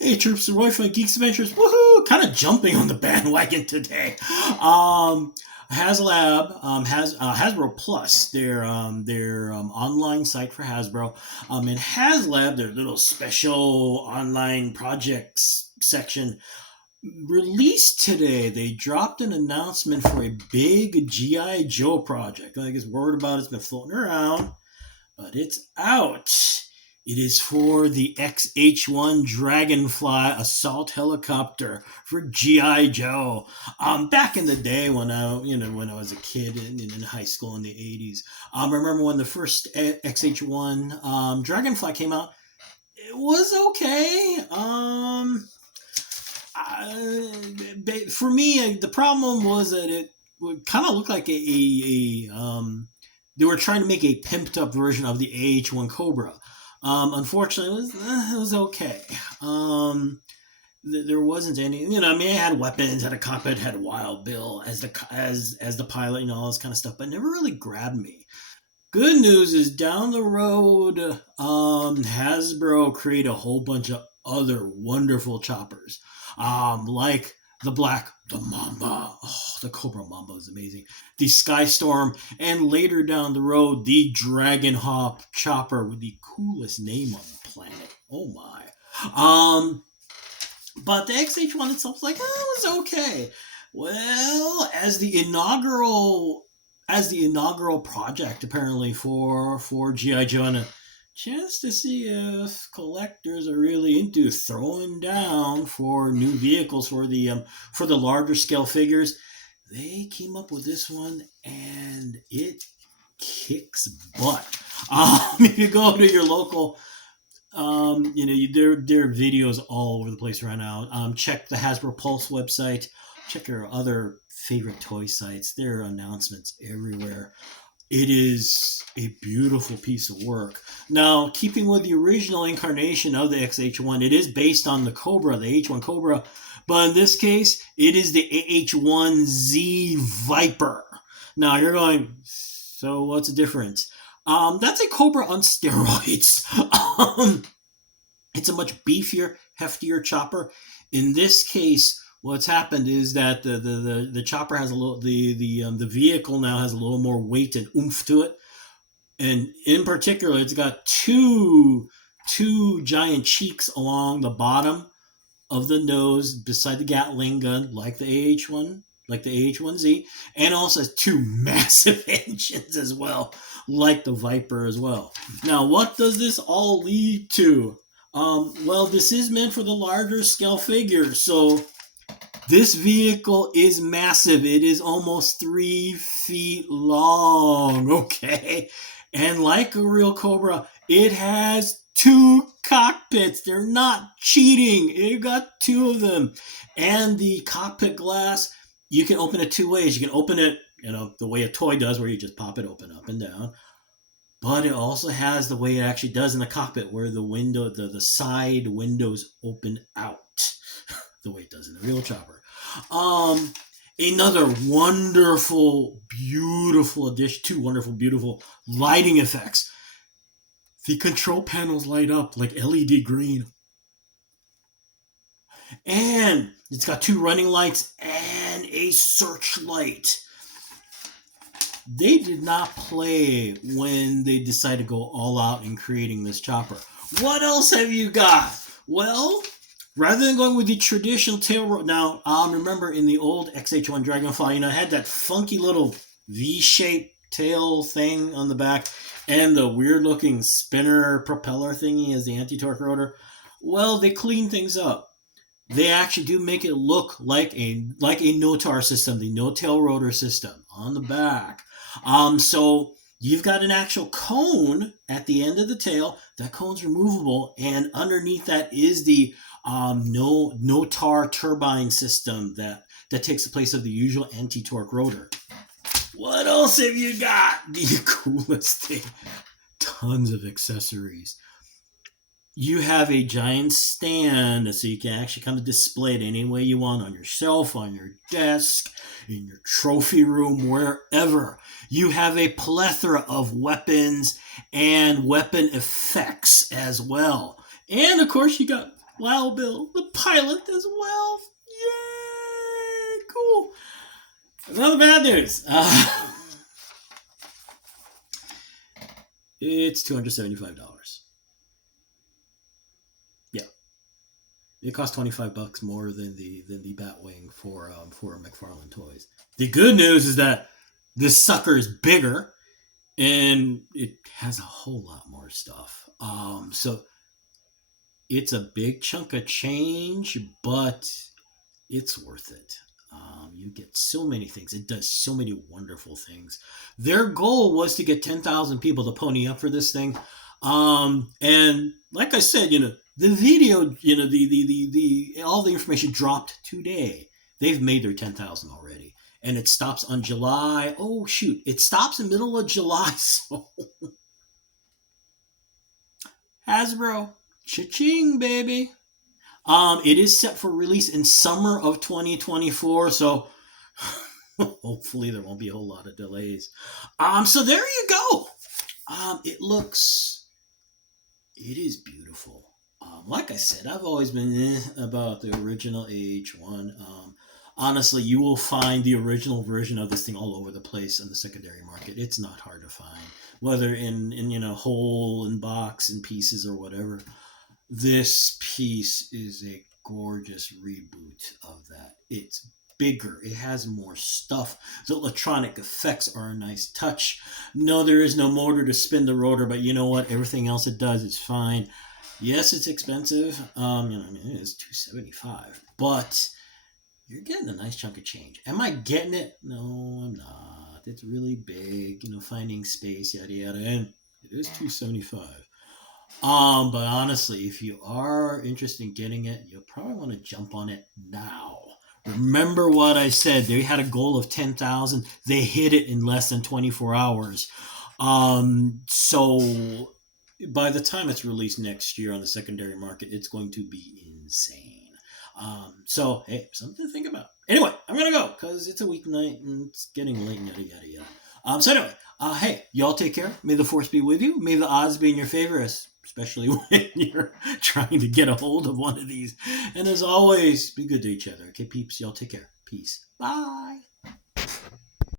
Hey troops, Roy from Geeks Adventures. Woohoo! Kind of jumping on the bandwagon today. Um, HasLab has Hasbro Plus, their online site for Hasbro. And HasLab, their little special online projects section, released today. They dropped an announcement for a big GI Joe project. I guess word about it's been floating around, but it's out. It is for the XH-1 Dragonfly assault helicopter for GI Joe. Back in the day when I was a kid in high school in the 80s, I remember when the first XH-1 Dragonfly came out. It was okay. For me, the problem was that it kind of looked like they were trying to make a pimped up version of the AH-1 Cobra. Unfortunately, it was okay. There wasn't any, I mean, it had weapons, had a cockpit, had a Wild Bill as the pilot, all this kind of stuff, but it never really grabbed me. Good news is down the road, Hasbro created a whole bunch of other wonderful choppers, like the Mamba. Oh, the Cobra Mamba is amazing. The Skystorm, and later down the road, the Dragon Hawk chopper with the coolest name on the planet. Oh my. But the XH-1 itself was like, it was okay. Well, as the inaugural project apparently for GI Joe, and a chance to see if collectors are really into throwing down for new vehicles for the larger scale figures. They came up with this one, and it kicks butt. If you go to your local, there are videos all over the place right now. Check the Hasbro Pulse website. Check your other favorite toy sites. There are announcements everywhere. It is a beautiful piece of work. Now, keeping with the original incarnation of the XH-1, it is based on the Cobra, the H-1 Cobra, but in this case, it is the AH-1Z Viper. Now, you're going, so what's the difference? That's a Cobra on steroids. It's a much beefier, heftier chopper. In this case, what's happened is that the chopper has a little, the vehicle now has a little more weight and oomph to it, and in particular, it's got two giant cheeks along the bottom of the nose beside the Gatling gun, like the AH-1Z, and also has two massive engines as well, like the Viper as well. Now, what does this all lead to? Well, this is meant for the larger scale figures, so this vehicle is massive. It is almost 3 feet long, okay? And like a real Cobra, it has 2 cockpits. They're not cheating. It got 2 of them. And the cockpit glass, you can open it 2 ways. You can open it, the way a toy does, where you just pop it open up and down. But it also has the way it actually does in the cockpit, where the side windows open out, the way it does in the real chopper. Another wonderful, beautiful addition, 2 wonderful, beautiful lighting effects. The control panels light up like LED green. And it's got 2 running lights and a searchlight. They did not play when they decided to go all out in creating this chopper. What else have you got? Well, rather than going with the traditional tail rope, now, remember in the old XH-1 Dragonfly, it had that funky little V-shaped tail thing on the back and the weird-looking spinner propeller thingy as the anti-torque rotor. Well, they clean things up. They actually do make it look like a no-tar system, the no-tail rotor system on the back. So you've got an actual cone at the end of the tail. That cone's removable, and underneath that is the no tar turbine system that takes the place of the usual anti-torque rotor. What else have you got? The coolest thing. Tons of accessories. You have a giant stand, so you can actually kind of display it any way you want, on your shelf, on your desk, in your trophy room, wherever. You have a plethora of weapons and weapon effects as well. And of course, you got Wild Bill, the pilot as well. Yay! Cool. Another bad news. It's $275. Yeah, it costs $25 more than the Batwing for McFarlane Toys. The good news is that this sucker is bigger and it has a whole lot more stuff. So it's a big chunk of change, but it's worth it. You get so many things. It does so many wonderful things. Their goal was to get 10,000 people to pony up for this thing. And like I said, the video, the all the information dropped today. They've made their 10,000 already. And it stops on July. Oh, shoot. It stops in the middle of July. So Hasbro, cha-ching, baby. It is set for release in summer of 2024, so hopefully there won't be a whole lot of delays. So there you go. It is beautiful. Like I said, I've always been about the original AH-1. Honestly, you will find the original version of this thing all over the place on the secondary market. It's not hard to find, whether in whole and box and pieces or whatever. This piece is a gorgeous reboot of that. It's bigger. It has more stuff. The electronic effects are a nice touch. No, there is no motor to spin the rotor, but you know what? Everything else it does is fine. Yes, it's expensive. It is $275, but you're getting a nice chunk of change. Am I getting it? No, I'm not. It's really big. Finding space, yada yada, and it is $275. But honestly, if you are interested in getting it, you'll probably want to jump on it now. Remember what I said. They had a goal of 10,000. They hit it in less than 24 hours. So by the time it's released next year on the secondary market, it's going to be insane. So, hey, something to think about. Anyway, I'm going to go because it's a weeknight and it's getting late, yada, yada, yada. So anyway, hey, y'all take care. May the force be with you. May the odds be in your favor, especially when you're trying to get a hold of one of these. And as always, be good to each other. Okay, peeps, y'all take care. Peace. Bye.